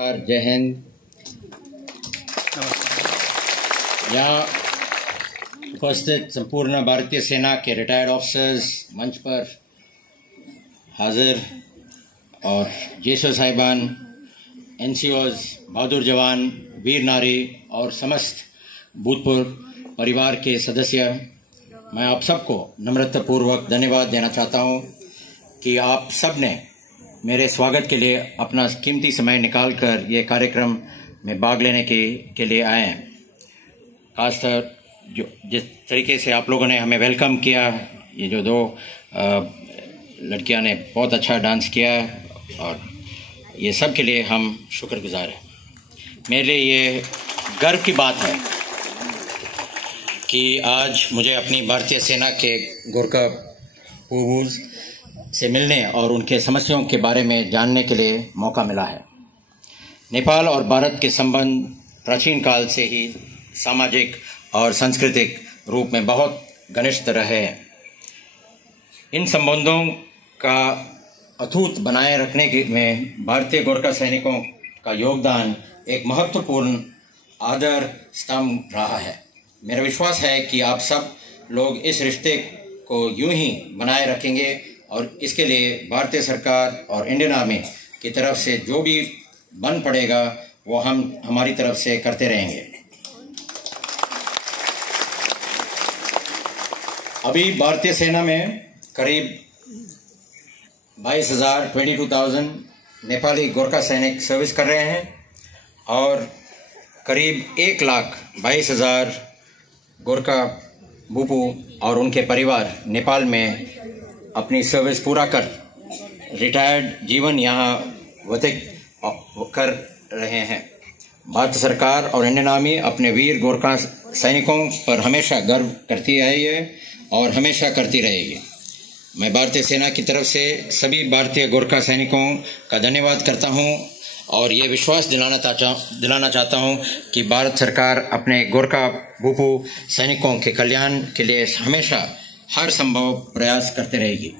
जय हिंद। यहाँ उपस्थित संपूर्ण भारतीय सेना के रिटायर्ड ऑफिसर्स, मंच पर हाजिर और जेसो साहिबान, एनसीओज, बहादुर जवान, वीर नारी और समस्त भूतपूर्व परिवार के सदस्य, मैं आप सबको नम्रतापूर्वक धन्यवाद देना चाहता हूँ कि आप सब ने मेरे स्वागत के लिए अपना कीमती समय निकालकर ये कार्यक्रम में भाग लेने के लिए आए हैं। खासकर जो जिस तरीके से आप लोगों ने हमें वेलकम किया, ये जो दो लड़कियां ने बहुत अच्छा डांस किया और ये सब के लिए हम शुक्रगुजार हैं। मेरे लिए ये गर्व की बात है कि आज मुझे अपनी भारतीय सेना के गोरखा पूर्वज से मिलने और उनके समस्याओं के बारे में जानने के लिए मौका मिला है। नेपाल और भारत के संबंध प्राचीन काल से ही सामाजिक और सांस्कृतिक रूप में बहुत घनिष्ठ रहे हैं। इन संबंधों का अटूट बनाए रखने में भारतीय गोरखा सैनिकों का योगदान एक महत्वपूर्ण आधार स्तंभ रहा है। मेरा विश्वास है कि आप सब लोग इस रिश्ते को यूं ही बनाए रखेंगे और इसके लिए भारतीय सरकार और इंडियन आर्मी की तरफ से जो भी बन पड़ेगा वो हम हमारी तरफ से करते रहेंगे। अभी भारतीय सेना में करीब 22,000 नेपाली गोरखा सैनिक सर्विस कर रहे हैं और करीब 1,22,000 गोरखा भूपू और उनके परिवार नेपाल में अपनी सर्विस पूरा कर रिटायर्ड जीवन यहाँ व्यतीत कर रहे हैं। भारत सरकार और इंडियन आर्मी अपने वीर गोरखा सैनिकों पर हमेशा गर्व करती रही है और हमेशा करती रहेगी। मैं भारतीय सेना की तरफ से सभी भारतीय गोरखा सैनिकों का धन्यवाद करता हूं और ये विश्वास दिलाना चाहता हूं कि भारत सरकार अपने गोरखा भूपू सैनिकों के कल्याण के लिए हमेशा हर संभव प्रयास करते रहेगी।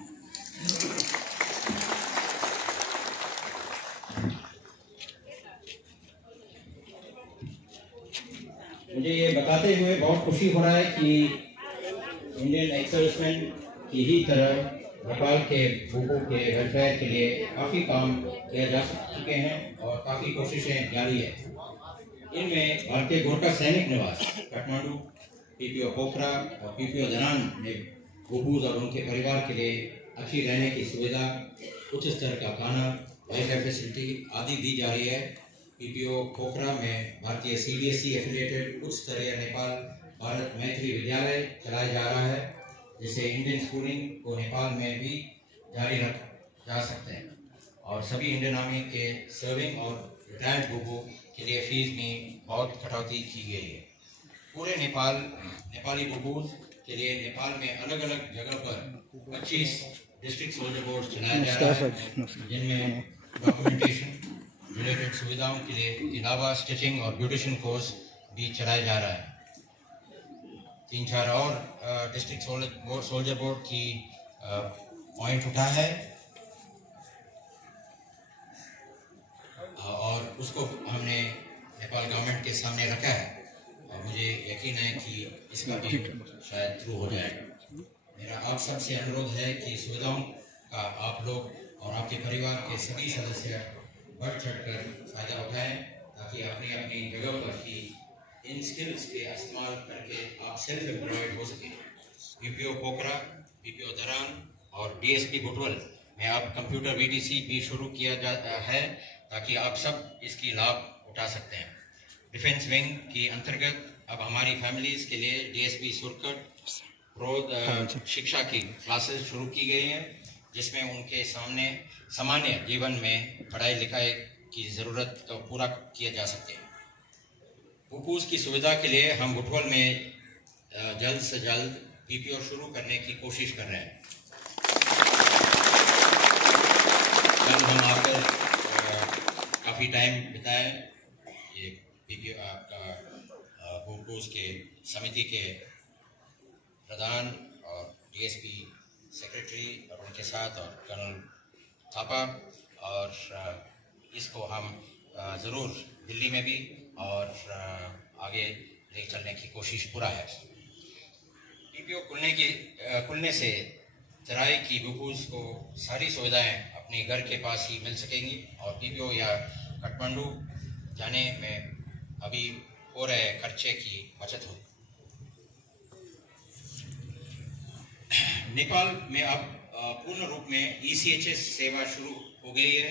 मुझे ये बताते हुए बहुत खुशी हो रहा है कि इंडियन एक्स-सर्विसमैन की ही तरह नेपाल के भूपू के वेलफेयर के लिए काफ़ी काम किया जा चुके हैं और काफ़ी कोशिशें जारी है। इनमें भारतीय गोरखा सैनिक निवास काठमांडू, पीपीओ पोखरा और पीपीओ दरान में भूपूज और उनके परिवार के लिए अच्छी रहने की सुविधा, उच्च स्तर का खाना, वाईफाई फैसिलिटी आदि दी जा रही है। पीपीओ पोखरा में भारतीय सीबीएसई एफिलिएटेड उच्च स्तरीय नेपाल भारत मैत्री विद्यालय चलाया जा रहा है, जिससे इंडियन स्कूलिंग को नेपाल में भी जारी रखा जा सकते हैं और सभी इंडियन आर्मी के सर्विंग और रिटायर्ड भूपू के लिए फीस में बहुत कटौती की गई है। पूरे नेपाली भूपूज के लिए नेपाल में अलग अलग जगह पर 25 डिस्ट्रिक्ट सोल्जर बोर्ड चलाया जा रहा है, जिनमें डॉक्यूमेंटेशन रिलेटेड सुविधाओं के लिए अलावा स्टिचिंग और ब्यूटिशियन कोर्स भी चलाया जा रहा है। 3-4 और डिस्ट्रिक्ट सोल्जर बोर्ड की पॉइंट उठा है और उसको हमने नेपाल गवर्नमेंट के सामने रखा है और मुझे यकीन है कि इसका भी शायद थ्रू हो जाएगा। मेरा आप सबसे अनुरोध है कि सुविधाओं का आप लोग और आपके परिवार के सभी सदस्य बढ़ चढ़कर फायदा उठाएं ताकि अपनी अपनी जगह पर ही इन स्किल्स के इस्तेमाल करके आप सेल्फ एम्प्लॉयड हो सकें। पीपीओ पोखरा, पीपीओ दरान और डीएसपी बुटवल में अब कंप्यूटर वीडीसी भी शुरू किया है ताकि आप सब इसकी लाभ उठा सकते हैं। डिफेंस विंग के अंतर्गत अब हमारी फैमिलीज के लिए डीएसपी सुरकट शिक्षा की क्लासेस शुरू की गई हैं, जिसमें उनके सामने सामान्य जीवन में पढ़ाई लिखाई की ज़रूरत को पूरा किया जा सके। भूपूज की सुविधा के लिए हम बुटवल में जल्द से जल्द पीपीओ शुरू करने की कोशिश कर रहे हैं। कल हम आकर काफ़ी टाइम बिताए ये पीपीओ भूपूज के समिति के प्रधान और डीएसपी सेक्रेटरी और उनके साथ और कर्नल थापा, और इसको हम ज़रूर दिल्ली में भी और आगे ले चलने की कोशिश पूरा है। पीपीओ खुलने से तराई की बुकूज़ को सारी सुविधाएं अपने घर के पास ही मिल सकेंगी और पीपीओ या काठमांडू जाने में अभी हो रहे खर्चे की बचत होगी। नेपाल में अब पूर्ण रूप में ECHS सेवा शुरू हो गई है,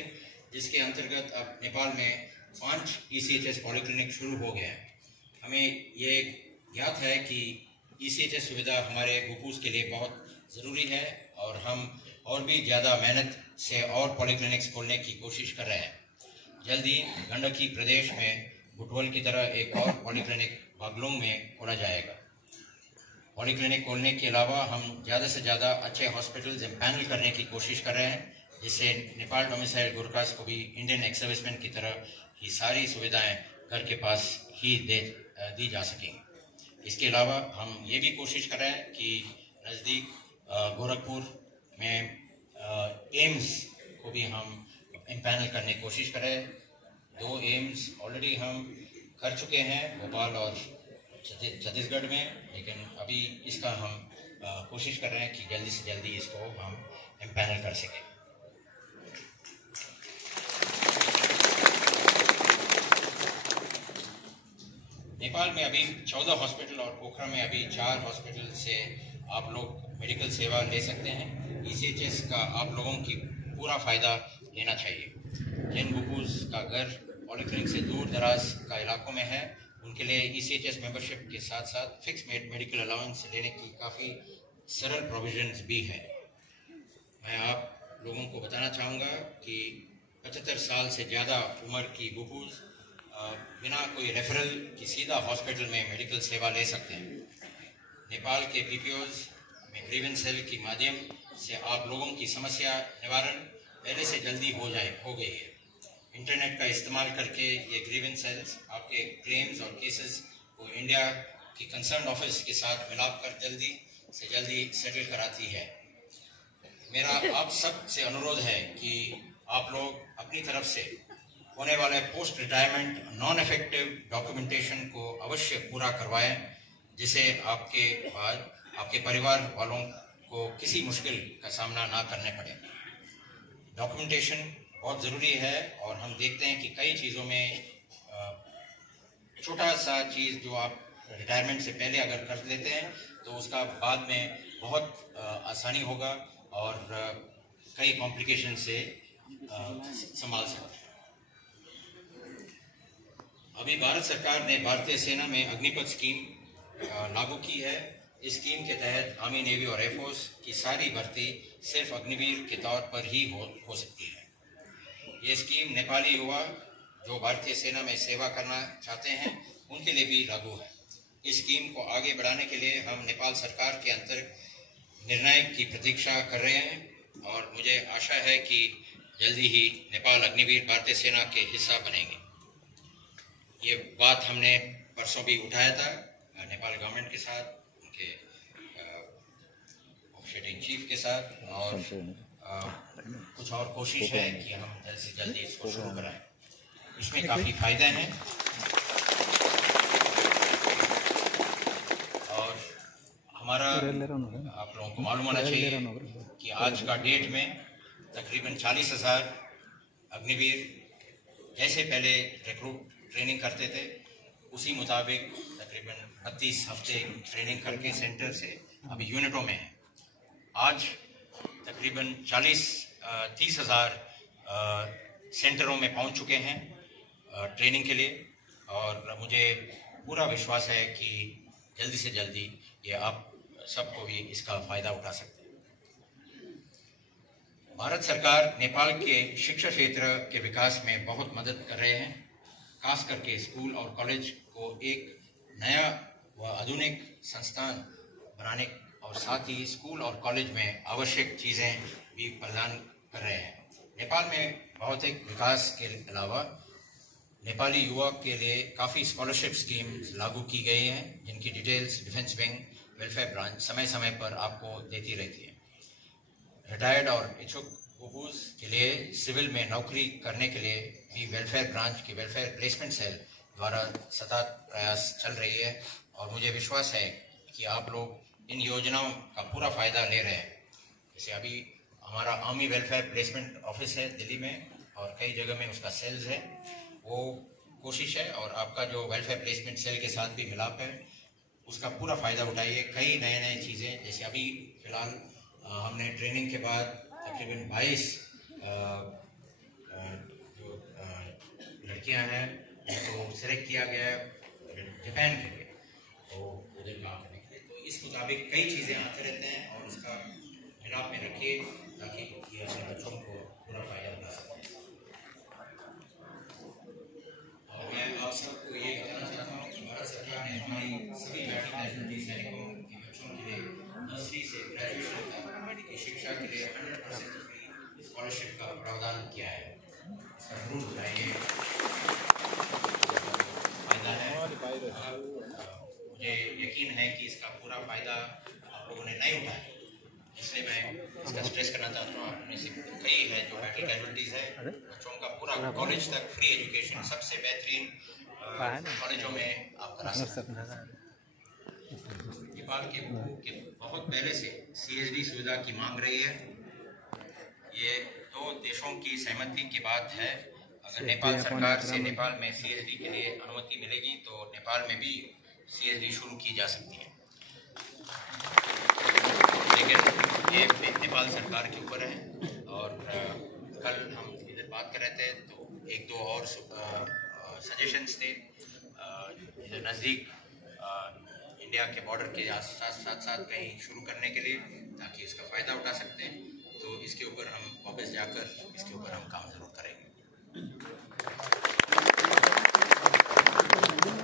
जिसके अंतर्गत अब नेपाल में 5 ECHS पॉलीक्लिनिक शुरू हो गए हैं। हमें ये ज्ञात है कि ECHS सुविधा हमारे बुकूज़ के लिए बहुत ज़रूरी है और हम और भी ज़्यादा मेहनत से और पॉलीक्लिनिक्स खोलने की कोशिश कर रहे हैं। जल्द ही गंडकी प्रदेश में बुटवल की तरह एक और पॉलीक्लिनिक बागलुंग में खोला जाएगा। पॉलीक्लिनिक खोलने के अलावा हम ज़्यादा से ज़्यादा अच्छे हॉस्पिटल्स एम्पैनल करने की कोशिश कर रहे हैं, जिससे नेपाल डोमिसाइल गोरखास को भी इंडियन एक्स सर्विसमैन की तरह ही सारी सुविधाएं घर के पास ही दी जा सकेंगी। इसके अलावा हम ये भी कोशिश कर रहे हैं कि नज़दीक गोरखपुर में एम्स को भी हम एम्पैनल करने की कोशिश कर रहे हैं। 2 एम्स ऑलरेडी हम कर चुके हैं, भोपाल और छत्तीसगढ़ में, लेकिन अभी इसका हम कोशिश कर रहे हैं कि जल्दी से जल्दी इसको हम एम्पैनल कर सकें। नेपाल में अभी 14 हॉस्पिटल और पोखरा में अभी 4 हॉस्पिटल से आप लोग मेडिकल सेवा ले सकते हैं। ECHS का आप लोगों की पूरा फ़ायदा लेना चाहिए। जिन बुकूज़ का घर पॉलीक्लिनिक से दूर दराज का इलाकों में है, उनके लिए ECHS मेंबरशिप के साथ साथ फिक्स मेडिकल अलाउंस लेने की काफ़ी सरल प्रोविजंस भी है। मैं आप लोगों को बताना चाहूँगा कि 75 साल से ज़्यादा उम्र की बुकूज़ बिना कोई रेफरल की सीधा हॉस्पिटल में मेडिकल सेवा ले सकते हैं। नेपाल के PPOs में ग्रीवेंस सेल के माध्यम से आप लोगों की समस्या निवारण पहले से जल्दी हो गई है। इंटरनेट का इस्तेमाल करके ये ग्रीवेंस सेल्स आपके क्लेम्स और केसेस को इंडिया की कंसर्न ऑफिस के साथ मिलाप कर जल्दी से जल्दी सेटल कराती है। मेरा आप सब से अनुरोध है कि आप लोग अपनी तरफ से होने वाले post retirement non effective documentation को अवश्य पूरा करवाएं, जिससे आपके बाद आपके परिवार वालों को किसी मुश्किल का सामना ना करने पड़े। डॉक्यूमेंटेशन बहुत ज़रूरी है और हम देखते हैं कि कई चीज़ों में छोटा सा चीज़ जो आप रिटायरमेंट से पहले अगर कर लेते हैं तो उसका बाद में बहुत आसानी होगा और कई कॉम्प्लिकेशन से संभाल सकते हैं। अभी भारत सरकार ने भारतीय सेना में अग्निपथ स्कीम लागू की है। इस स्कीम के तहत आर्मी, नेवी और एयरफोर्स की सारी भर्ती सिर्फ अग्निवीर के तौर पर ही हो सकती है। ये स्कीम नेपाली युवा जो भारतीय सेना में सेवा करना चाहते हैं उनके लिए भी लागू है। इस स्कीम को आगे बढ़ाने के लिए हम नेपाल सरकार के अंतर निर्णय की प्रतीक्षा कर रहे हैं और मुझे आशा है कि जल्दी ही नेपाल अग्निवीर भारतीय सेना के हिस्सा बनेंगे। ये बात हमने परसों भी उठाया था नेपाल गवर्नमेंट के साथ, उनके ऑफिशियल चीफ के साथ, और कुछ और कोशिश है कि हम जल्द से जल्दी इसको शुरू कराएं। इसमें काफ़ी फायदे हैं और हमारा आप लोगों को मालूम होना चाहिए कि आज का डेट में तकरीबन 40,000 अग्निवीर जैसे पहले रिक्रूट ट्रेनिंग करते थे उसी मुताबिक तकरीबन 32 हफ्ते ट्रेनिंग करके सेंटर से अभी यूनिटों में है। आज तकरीबन 30,000 सेंटरों में पहुंच चुके हैं ट्रेनिंग के लिए और मुझे पूरा विश्वास है कि जल्दी से जल्दी ये आप सबको भी इसका फ़ायदा उठा सकते हैं। भारत सरकार नेपाल के शिक्षा क्षेत्र के विकास में बहुत मदद कर रहे हैं, खास करके स्कूल और कॉलेज को एक नया व आधुनिक संस्थान बनाने और साथ ही स्कूल और कॉलेज में आवश्यक चीज़ें भी प्रदान कर रहे हैं। नेपाल में भौतिक विकास के अलावा नेपाली युवा के लिए काफ़ी स्कॉलरशिप स्कीम लागू की गई हैं, जिनकी details defence wing welfare branch समय समय पर आपको देती रहती है। रिटायर्ड और इच्छुक बुबूज के लिए सिविल में नौकरी करने के लिए भी वेलफेयर ब्रांच की वेलफेयर प्लेसमेंट सेल द्वारा सतत प्रयास चल रही है और मुझे विश्वास है कि आप लोग इन योजनाओं का पूरा फ़ायदा ले रहे हैं। जैसे अभी हमारा आर्मी वेलफेयर प्लेसमेंट ऑफिस है दिल्ली में और कई जगह में उसका सेल्स है, वो कोशिश है और आपका जो वेलफेयर प्लेसमेंट सेल के साथ भी मिलाप है, उसका पूरा फ़ायदा उठाइए। कई नए चीज़ें, जैसे अभी फ़िलहाल हमने ट्रेनिंग के बाद तकरीबन 22 जो लड़कियां हैं उनको सेलेक्ट किया गया है जापान के लिए, तो उधर काम करने के लिए। तो इस मुताबिक कई चीज़ें आते रहते हैं और उसका मिलाप में रखिए ताकि ये अपने बच्चों को पूरा फ़ायदा उठा सकें। और मैं आप सबको ये बताना चाहता हूँ कि भारत सरकार ने हमारी सभी बैटल सैनिकों के बच्चों के लिए नर्सरी से ग्रेजुएशन तक की शिक्षा के लिए 100% फ्री स्कॉलरशिप का प्रावधान किया है। इसका जरूर उठाइए, फायदा है। मुझे यकीन है कि इसका पूरा फायदा आप लोगों ने नहीं उठाया, इसलिए मैं इसका स्ट्रेस करना चाहता हूँ। आप में से कई है जो बैटल कैजुअल्टीज है, बच्चों का पूरा कॉलेज तक फ्री एजुकेशन सबसे बेहतरीन कॉलेजों में आप करा सकते हैं। नेपाल के बहुत पहले से CHD सुविधा की मांग रही है। ये दो देशों की सहमति की बात है। अगर नेपाल सरकार से नेपाल में CHD के लिए अनुमति मिलेगी तो नेपाल में भी CHD शुरू की जा सकती है, लेकिन ये नेपाल सरकार के ऊपर है। और कल हम इधर बात कर रहे थे तो एक दो और सजेशंस थे इधर नज़दीक इंडिया के बॉर्डर के साथ कहीं शुरू करने के लिए, ताकि इसका फ़ायदा उठा सकते हैं। तो इसके ऊपर हम वापस जाकर इसके ऊपर हम काम ज़रूर करेंगे।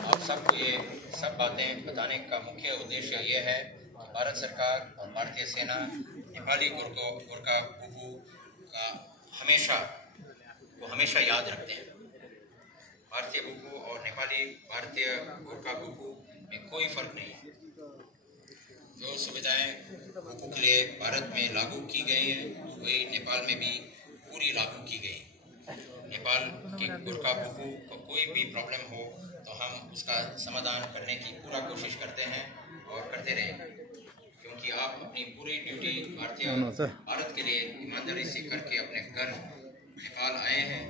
आप सबको ये सब बातें बताने का मुख्य उद्देश्य ये है कि भारत सरकार और भारतीय सेना नेपाली गोरखा बुबू का हमेशा याद रखते हैं। भारतीय बुबू और नेपाली भारतीय गोरखा बुबू में कोई फर्क नहीं है। जो सुविधाएं बुबू के लिए भारत में लागू की गई हैं वही नेपाल में भी पूरी लागू की गई। नेपाल के गोरखा बुबू को कोई भी प्रॉब्लम हो तो हम उसका समाधान करने की पूरा कोशिश करते हैं और करते रहेंगे, क्योंकि आप अपनी पूरी ड्यूटी भारत के लिए ईमानदारी से करके अपने घर नेपाल आए हैं।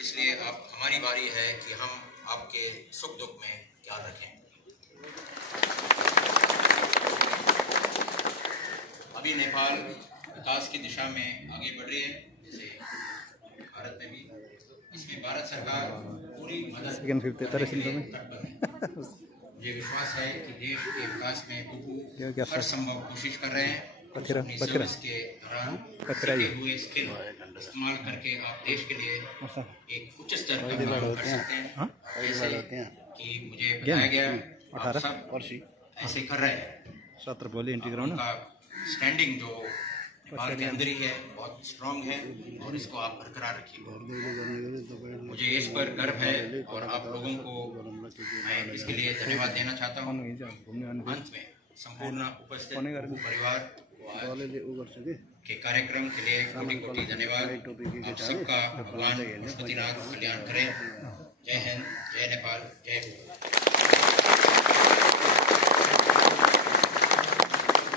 इसलिए अब हमारी बारी है कि हम आपके सुख दुख में ख्याल रखें। अभी नेपाल विकास की दिशा में आगे बढ़ रही है, जैसे भारत में भी। इसमें भारत सरकार पूरी मदद करने के लिए तत्पर है। मुझे विश्वास है कि देश के विकास में बुबू हर संभव कोशिश कर रहे हैं। अपनी सर्विस के दौरान सीखे हुए स्किल इस्तेमाल करके आप देश के लिए एक उच्च स्तर का काम कर सकते हैं। जैसे कि मुझे बताया गया आप सब ऐसे कर रहे हैं। उनका स्टैंडिंग जो नेपाल के अंदर ही है बहुत स्ट्रांग है और इसको आप बरकरार रखिए। मुझे इस पर गर्व है और आप लोगों को मैं इसके लिए धन्यवाद देना चाहता हूँ। अंत में संपूर्ण उपस्थित परिवार के कार्यक्रम के लिए कोटि धन्यवाद। आप सबका भगवान पशुपतिनाथ कल्याण करें। जय हिंद, जय नेपाल, जय बुबू।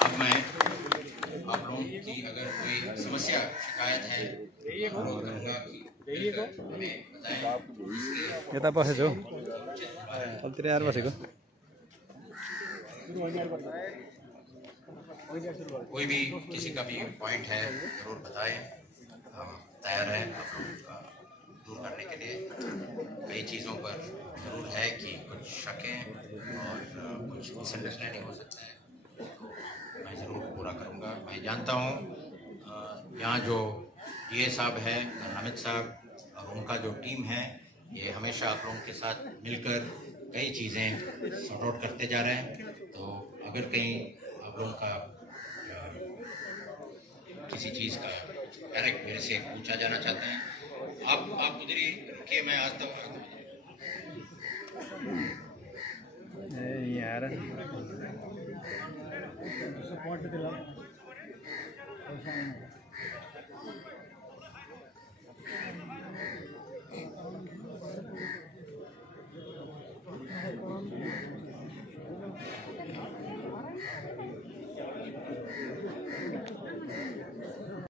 अब मैं आप लोगों की अगर कोई समस्या शिकायत है अनुरोध करूँगा कि हमें बताएं। यता बसेको अलतिर आएर बसेको। कोई भी किसी का भी पॉइंट है जरूर बताएं, हम तैयार हैं आप लोगों का दूर करने के लिए। कई चीज़ों पर जरूर है कि कुछ शकें और कुछ मिसअंडरस्टैंडिंग हो सकता है, तो मैं ज़रूर पूरा करूँगा। मैं जानता हूँ यहाँ जो DA साहब हैं, हामिद साहब और उनका जो टीम है, ये हमेशा आप लोगों के साथ मिलकर कई चीज़ें सॉर्ट आउट करते जा रहे हैं। तो अगर कहीं आप लोगों का किसी चीज़ का डायरेक्ट मेरे से पूछा जाना चाहते हैं, आप उधर ही रुकिए, मैं आज तक यार